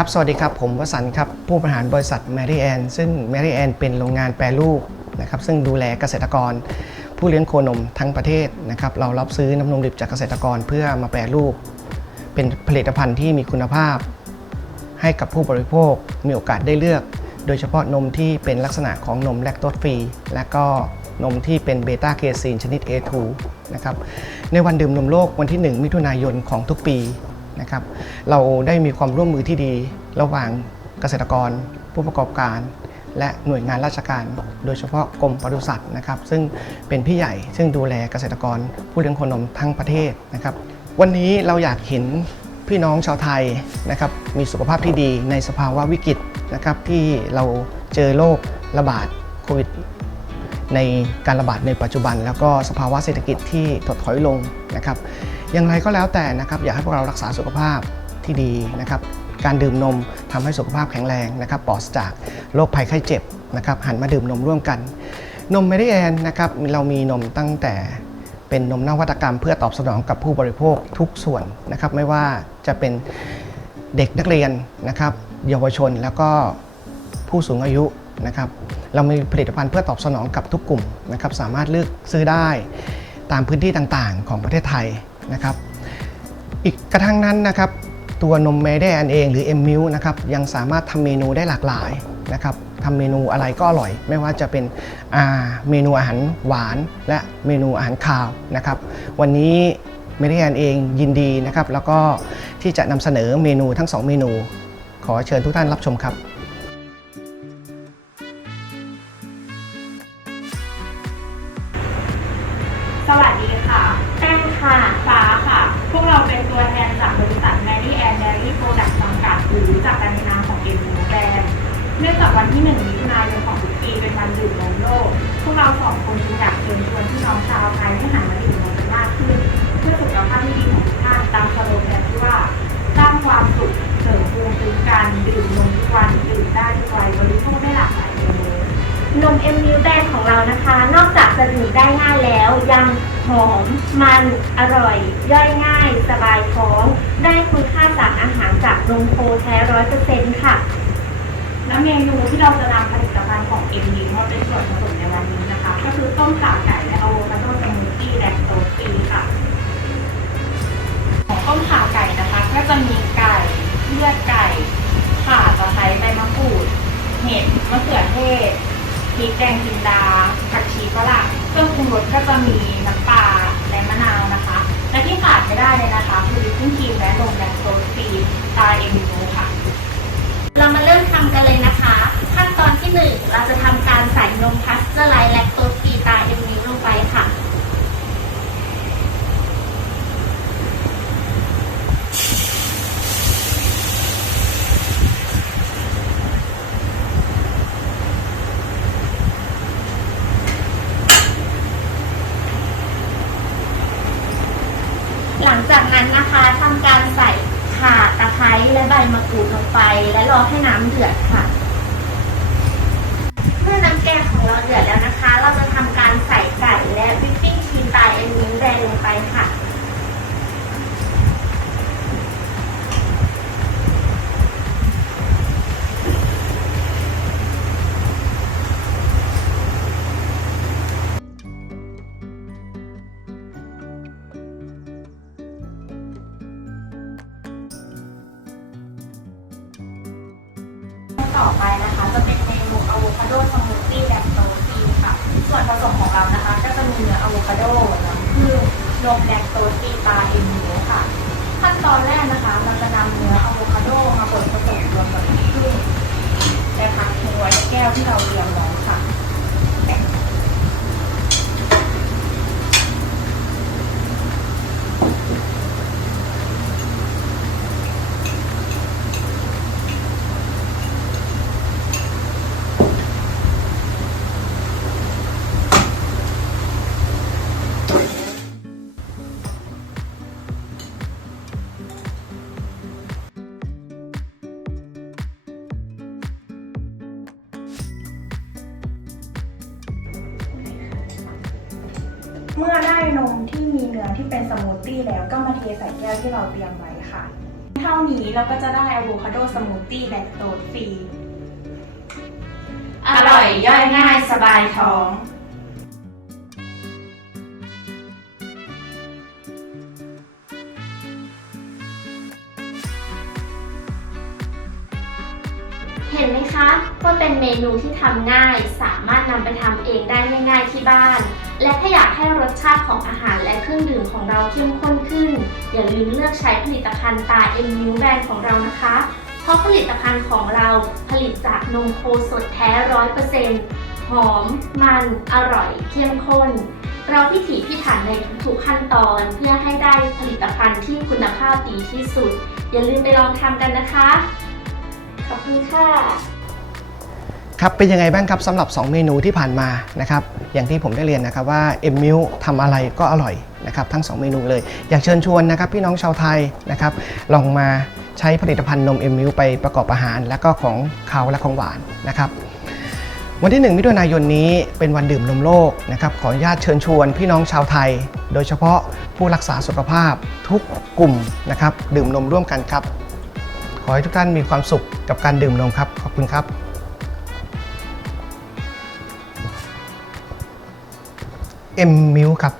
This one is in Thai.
ครับ สวัสดีครับ ผมวสันต์ครับ ผู้บริหารบริษัทแมรี่แอนซึ่งแมรี่แอนเป็นโรงงานแปรรูปนะครับซึ่งดูแลเกษตรกร ผู้เลี้ยงโคนมทั้งประเทศนะครับเรารับซื้อน้ำนมดิบจากเกษตรกรเพื่อมาแปรรูป เป็นผลิตภัณฑ์ที่มีคุณภาพ ให้กับผู้บริโภคมีโอกาสได้เลือก โดยเฉพาะนมที่เป็นลักษณะของนมแลคโตสฟรีและก็นมที่เป็นเบต้าเคซีนชนิด A2 นะครับในวันดื่มนมโลกวันที่ 1 มิถุนายนของทุกปี นะครับ เราได้มีความร่วมมือที่ดีระหว่างเกษตรกร ผู้ประกอบการ และหน่วยงานราชการ โดยเฉพาะกรมปศุสัตว์นะครับ ซึ่งเป็นพี่ใหญ่ซึ่งดูแลเกษตรกร ผู้เลี้ยงโคนมทั้งประเทศนะครับ วันนี้เราอยากเห็นพี่น้องชาวไทยนะครับมีสุขภาพที่ดีในสภาวะวิกฤตนะครับที่เราเจอโรคระบาดโควิดในการระบาดในปัจจุบัน แล้วก็สภาวะเศรษฐกิจที่ถดถอยลงนะครับ อย่างไรก็แล้วแต่นะครับอยากให้พวกเรารักษาสุขภาพที่ดีนะครับการดื่มนมทำให้สุขภาพแข็งแรงนะครับปลอดจากโรคภัยไข้เจ็บนะครับหันมาดื่มนมร่วมกัน นมเมดิแอนนะครับเรามีนมตั้งแต่เป็นนมนวัตกรรม เพื่อตอบสนองกับผู้บริโภคทุกส่วนนะครับไม่ว่าจะเป็นเด็กนักเรียนนะครับเยาวชนแล้วก็ผู้สูงอายุนะครับเรามีผลิตภัณฑ์เพื่อตอบสนองกับทุกกลุ่มนะครับสามารถเลือกซื้อได้ตามพื้นที่ต่างๆ ของประเทศไทย นะครับ อีกกระทั่งนั้นนะครับตัวนมเมเดนเองหรือ M m i l นะครับยังสามารถทำเมนูได้หลากหลายนะครับทำเมนูอะไรก็อร่อย ไม่ว่าจะเป็นเมนูอาหารหวาน และเมนูอาหารคาวนะครับ วันนี้เมเดนเองยินดีนะครับ แล้วก็ที่จะนำเสนอเมนูทั้ง 2 เมนู ขอเชิญทุกท่านรับชมครับ เนื่องจากวันที่1มิถุนายนของทุกปีเป็นวันดื่มนมโลก พวกเราสองคนจึงอยากเชิญชวนพี่น้องชาวไทยให้หันมาดื่มนมมากขึ้น เพื่อสุขภาพที่ดีของทุกท่านตามสโลแกนที่ว่าสร้างความสุขเสริมภูมิคุ้มกันดื่มนมทุกวันดื่มได้ทุกวัยบริโภคได้หลากหลายเมนูนมเอ็มมิวแบรนด์ของเรานะคะ นอกจากจะดื่มได้ง่ายแล้วยังหอมมันอร่อย ย่อยง่าย สบายท้อง ได้คุณค่าสารอาหารจากนมโคแท้ร้อยเปอร์เซ็นต์ค่ะ และเมนูที่เราจะนำผลิตภัณฑ์ของเอ็มดีมาเป็นส่วนผสมในวันนี้นะคะ ก็คือต้มข่าไก่และอะโวคาโดสมูทตี้แลคโตสฟรีค่ะ ของต้มข่าไก่นะคะ ก็จะมีไก่เลือดไก่ข่าตะไคร้ใบมะกรูด เห็ดมะเขือเทศพริกแดงจินดาผักชีฝรั่งเครื่องปรุงรสก็จะมีน้ำปลาและมะนาวนะคะ และที่ขาดไม่ได้เลยนะคะคือวิปปิ้งครีมและนมแลคโตสฟรีตาเอ็มยูค่ะ เรามาเริ่มทำกันเลยนะคะ ขั้นตอนที่หนึ่งเราจะทำการใส่นมพาสเจอร์ไลท์แลคโตสฟรีตาเอ็มมิวลงไปค่ะ หลังจากนั้นนะคะทำการใส่ข่าตะไคร้และใบมะกรูดลงไป และ รอให้น้ำเดือด ต่อไปนะคะ จะเป็นเมนูอะโวคาโดสมูทตี้แลคโตฟรีค่ะ ส่วนผสมของเรานะคะ ก็จะมีเนื้ออะโวคาโดน้ำผึ้งนมแลคโตฟรีปลาเอ็นยูค่ะ ขั้นตอนแรกนะคะ เราจะนำเนื้ออะโวคาโดมาบดผสมรวมกับน้ำผึ้งและพักทิ้งไว้ในแก้วที่เราเตรียมไว้ค่ะ เมื่อได้นมที่มีเนื้อที่เป็นสมูทตี้แล้วก็มาเทใส่แก้วที่เราเตรียมไว้ค่ะ เท่านี้เราก็จะได้อะโวคาโดสมูทตี้แลคโตสฟรี อร่อยย่อยง่ายสบายท้องเห็นไหมคะว่าเป็นเมนูที่ทำง่าย สามารถนำไปทำเองได้ง่าย ๆ ที่บ้าน และถ้าอยากให้รสชาติของอาหารและเครื่องดื่มของเราเข้มข้นขึ้น อย่าลืมเลือกใช้ผลิตภัณฑ์ตาเอ็มมิวแบรนด์ของเรานะคะ เพราะผลิตภัณฑ์ของเราผลิตจากนมโคสดแท้ร้อยเปอร์เซ็นต์หอม มัน อร่อยเข้มข้น เราพิถีพิถันในทุกๆขั้นตอนเพื่อให้ได้ผลิตภัณฑ์ที่คุณภาพดีที่สุด อย่าลืมไปลองทำกันนะคะ ขอบคุณค่ะ ครับเป็นยังไงบ้างครับสำหรับ 2 เมนูที่ผ่านมานะครับอย่างที่ผมได้เรียนนะครับว่าเอ็มมิลทำอะไรก็อร่อยนะครับทั้ง 2 เมนูเลย อยากเชิญชวนนะครับพี่น้องชาวไทยนะครับลองมาใช้ผลิตภัณฑ์นมเอ็มมิลไปประกอบอาหาร และก็ของคาวและของหวานนะครับวันที่ 1 มิถุนายนนี้เป็นวันดื่มนมโลกนะครับขออนุญาตเชิญชวนพี่น้องชาวไทย โดยเฉพาะผู้รักษาสุขภาพทุกกลุ่มนะครับดื่มนมร่วมกันครับ ขอให้ทุกท่านมีความสุขกับการดื่มนมครับ ขอบคุณครับ เอ็มมิลครับ